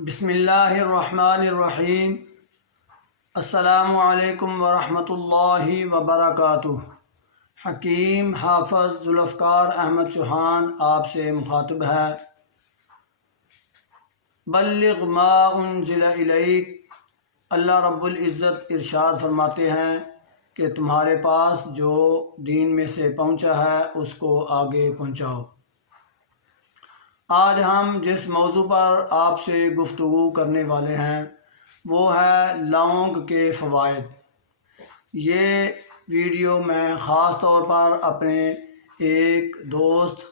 بسم اللہ الرحمن الرحیم۔ السلام علیکم ورحمۃ اللہ وبرکاتہ۔ حکیم حافظ ذوالفقار احمد چوہان آپ سے مخاطب ہے۔ بلغ ما انزل الیک، اللہ رب العزت ارشاد فرماتے ہیں کہ تمہارے پاس جو دین میں سے پہنچا ہے اس کو آگے پہنچاؤ۔ آج ہم جس موضوع پر آپ سے گفتگو کرنے والے ہیں وہ ہے لونگ کے فوائد۔ یہ ویڈیو میں خاص طور پر اپنے ایک دوست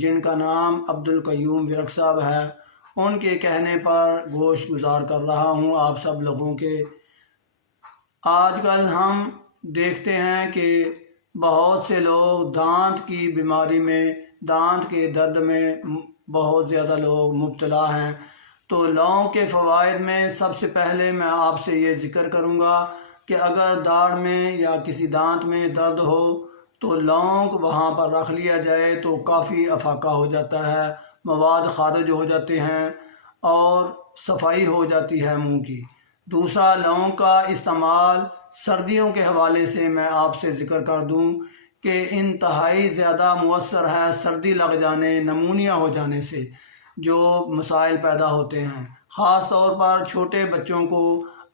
جن کا نام عبدالقیوم ورک صاحب ہے ان کے کہنے پر گوش گزار کر رہا ہوں آپ سب لوگوں کے۔ آج کل ہم دیکھتے ہیں کہ بہت سے لوگ دانت کی بیماری میں، دانت کے درد میں بہت زیادہ لوگ مبتلا ہیں۔ تو لونگ کے فوائد میں سب سے پہلے میں آپ سے یہ ذکر کروں گا کہ اگر داڑھ میں یا کسی دانت میں درد ہو تو لونگ وہاں پر رکھ لیا جائے تو کافی افاقہ ہو جاتا ہے، مواد خارج ہو جاتے ہیں اور صفائی ہو جاتی ہے منہ کی۔ دوسرا، لونگ کا استعمال سردیوں کے حوالے سے میں آپ سے ذکر کر دوں کہ انتہائی زیادہ مؤثر ہے سردی لگ جانے، نمونیا ہو جانے سے جو مسائل پیدا ہوتے ہیں۔ خاص طور پر چھوٹے بچوں کو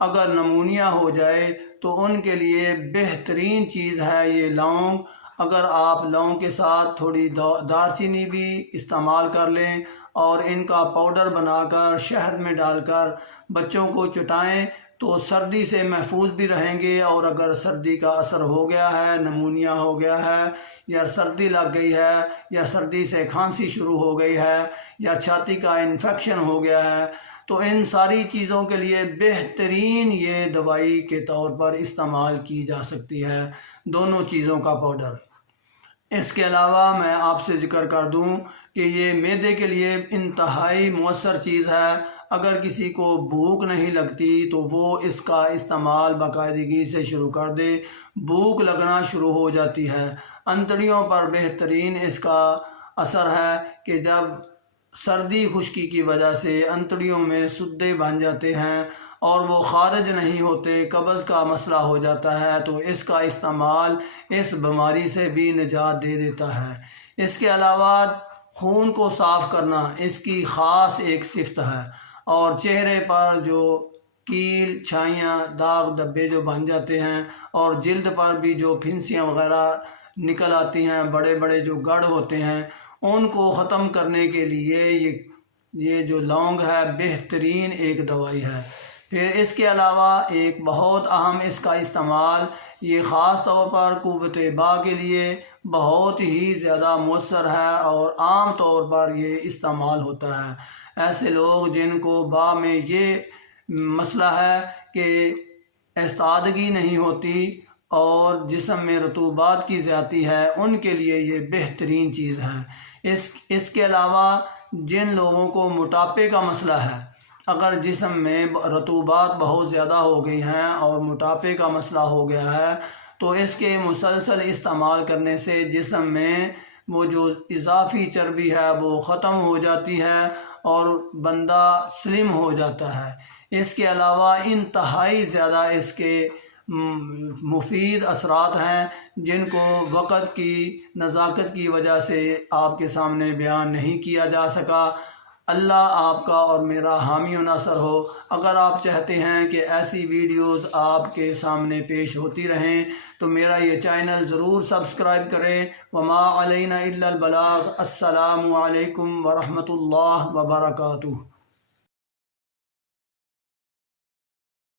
اگر نمونیا ہو جائے تو ان کے لیے بہترین چیز ہے یہ لونگ۔ اگر آپ لونگ کے ساتھ تھوڑی دار چینی بھی استعمال کر لیں اور ان کا پاؤڈر بنا کر شہد میں ڈال کر بچوں کو چٹائیں تو سردی سے محفوظ بھی رہیں گے، اور اگر سردی کا اثر ہو گیا ہے، نمونیا ہو گیا ہے یا سردی لگ گئی ہے یا سردی سے کھانسی شروع ہو گئی ہے یا چھاتی کا انفیکشن ہو گیا ہے تو ان ساری چیزوں کے لیے بہترین یہ دوائی کے طور پر استعمال کی جا سکتی ہے، دونوں چیزوں کا پاؤڈر۔ اس کے علاوہ میں آپ سے ذکر کر دوں کہ یہ معدے کے لیے انتہائی مؤثر چیز ہے۔ اگر کسی کو بھوک نہیں لگتی تو وہ اس کا استعمال باقاعدگی سے شروع کر دے، بھوک لگنا شروع ہو جاتی ہے۔ انتڑیوں پر بہترین اس کا اثر ہے کہ جب سردی خشکی کی وجہ سے انتڑیوں میں سدے بن جاتے ہیں اور وہ خارج نہیں ہوتے، قبض کا مسئلہ ہو جاتا ہے تو اس کا استعمال اس بیماری سے بھی نجات دے دیتا ہے۔ اس کے علاوہ خون کو صاف کرنا اس کی خاص ایک صفت ہے، اور چہرے پر جو کیل، چھائیاں، داغ دھبے جو بن جاتے ہیں اور جلد پر بھی جو پھنسیاں وغیرہ نکل آتی ہیں، بڑے بڑے جو گڑھ ہوتے ہیں ان کو ختم کرنے کے لیے یہ جو لونگ ہے بہترین ایک دوائی ہے۔ پھر اس کے علاوہ ایک بہت اہم اس کا استعمال یہ خاص طور پر قوت باء کے لیے بہت ہی زیادہ مؤثر ہے اور عام طور پر یہ استعمال ہوتا ہے۔ ایسے لوگ جن کو باء میں یہ مسئلہ ہے کہ استادگی نہیں ہوتی اور جسم میں رطوبات کی زیادتی ہے ان کے لیے یہ بہترین چیز ہے۔ اس کے علاوہ جن لوگوں کو موٹاپے کا مسئلہ ہے، اگر جسم میں رطوبات بہت زیادہ ہو گئی ہیں اور موٹاپے کا مسئلہ ہو گیا ہے تو اس کے مسلسل استعمال کرنے سے جسم میں وہ جو اضافی چربی ہے وہ ختم ہو جاتی ہے اور بندہ سلم ہو جاتا ہے۔ اس کے علاوہ انتہائی زیادہ اس کے مفید اثرات ہیں جن کو وقت کی نزاکت کی وجہ سے آپ کے سامنے بیان نہیں کیا جا سکا۔ اللہ آپ کا اور میرا حامی و ناصر ہو۔ اگر آپ چاہتے ہیں کہ ایسی ویڈیوز آپ کے سامنے پیش ہوتی رہیں تو میرا یہ چینل ضرور سبسکرائب کریں۔ وما علینا الا البلاغ۔ السلام علیکم ورحمۃ اللہ وبرکاتہ۔